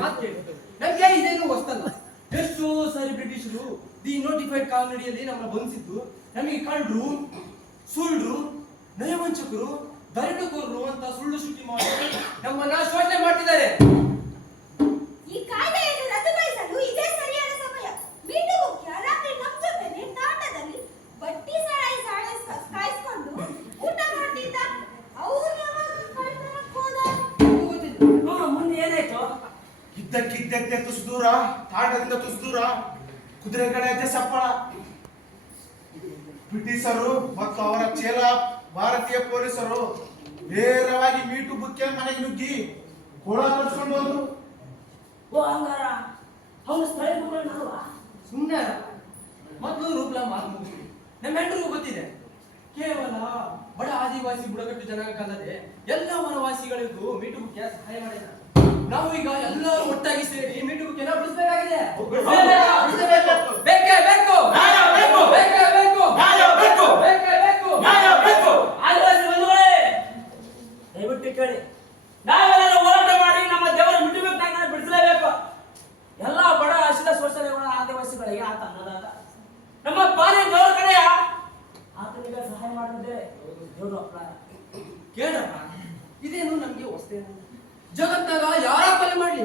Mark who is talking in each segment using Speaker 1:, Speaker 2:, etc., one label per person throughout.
Speaker 1: ಮಾತು ನಮ್ಗೆ ಇದೇನು ಹೊಸ್ತಲ್ಲ ಎಷ್ಟೋ ಸಾರಿ ಬ್ರಿಟಿಷರು ದಿ ನೋಟಿಫೈಡ್ ಕಾಲ್ನಡಿಯಲ್ಲಿ ನಮ್ಮನ್ನ ಬಂಧಿಸಿದ್ದು. ನಮಗೆ ಕಳ್ಳರು, ಸುಳ್ಳು, ನಯವಂಚಕರು, ದರೋಡೆಕೋರರು ಅಂತ ಸುಳ್ಳು ಶುದ್ಧಿ ಮಾಡಿ ನಮ್ಮನ್ನ
Speaker 2: ಇದ್ದಕ್ಕಿದ್ದಂತೆ ತುಸ್ದೂರ ತಾಟದಿಂದ ತುಸ್ದೂರ ಕುದುರೆ ಕಡೆ ಸಪ್ಪಳ ಬ್ರಿಟಿಷರು ಮತ್ತು ಅವರ ಚೇಲ ಭಾರತೀಯ ಪೊಲೀಸರು ನೇರವಾಗಿ ಮೀಟು ಬುಕ್ಕೆ ಮನೆಗೆ ನುಗ್ಗಿ ಹೋದ್ರು
Speaker 3: ಓ, ಹಂಗಾರ? ಅವನು
Speaker 1: ಸುಮ್ಮನೆ ಮೊದಲು ರೂಪ್ಲ ಮಾತು ನಮ್ಮೆಲ್ಲರಿಗೂ ಗೊತ್ತಿದೆ. ಕೇವಲ ಬಡ ಆದಿವಾಸಿ ಬುಡಕಟ್ಟು ಜನಾಂಗಕ್ಕಲ್ಲದೆ ಎಲ್ಲ ವನವಾಸಿಗಳಿಗೂ ಮೀಟು ಮುಖ್ಯ ಸಹಾಯ ಮಾಡಿದ. ನಾವು ಈಗ ಎಲ್ಲರೂ
Speaker 3: ದಯವಿಟ್ಟು ಕೇಳಿ ನಾವೆಲ್ಲ ಹೋರಾಟ ಮಾಡಿ ನಮ್ಮ ದೇವರ ಮಿಟ್ಟಬೇಕು ಬಿಡಿಸಲೇಬೇಕು ಎಲ್ಲ ಬಡ ಹಸಿದ ಶೋಷಣೆಗಳ ಆದಿವಾಸಿಗಳಿಗೆ ಆತ ಅನ್ನದಾತ ನಮ್ಮ ಪಾಲಿನ ದೇವರ ಆತನಿಗೆ ಸಹಾಯ ಮಾಡಿದ್ರೆ ದೇವರು
Speaker 1: ಕೇಳಪ್ಪ, ಇದೇನು ನಮ್ಗೆ ಹೊಸ್ತೇನು? ಜಗತ್ತಾಗ ಯಾರ ಕೊಲೆ ಮಾಡ್ಲಿ?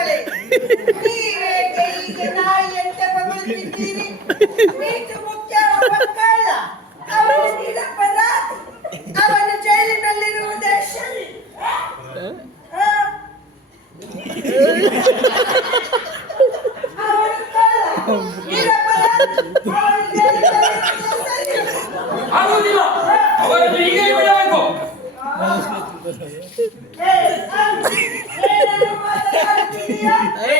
Speaker 4: ಜಂತುಗಳೇ ನೀವೇಕೆ ಹೀಗೆ ನಾಯಿಯಂತೆ ಬಗಳುತ್ತಿದ್ದೀರಿ ನೀತು ಮುಖ್ಯ ಒಬ್ಬ ಕಳ್ಳ ಅವನು ನಿರಪರಾಧಿ ಅವನು ಜೈಲಿನಲ್ಲಿರುವುದೇ ಸರಿ ಆ? ಅವನು ಕಳ್ಳ ನಿರಪರಾಧಿ ಅವನು ಜೈಲಿನಲ್ಲಿರುವುದೇ ಸರಿ Yeah.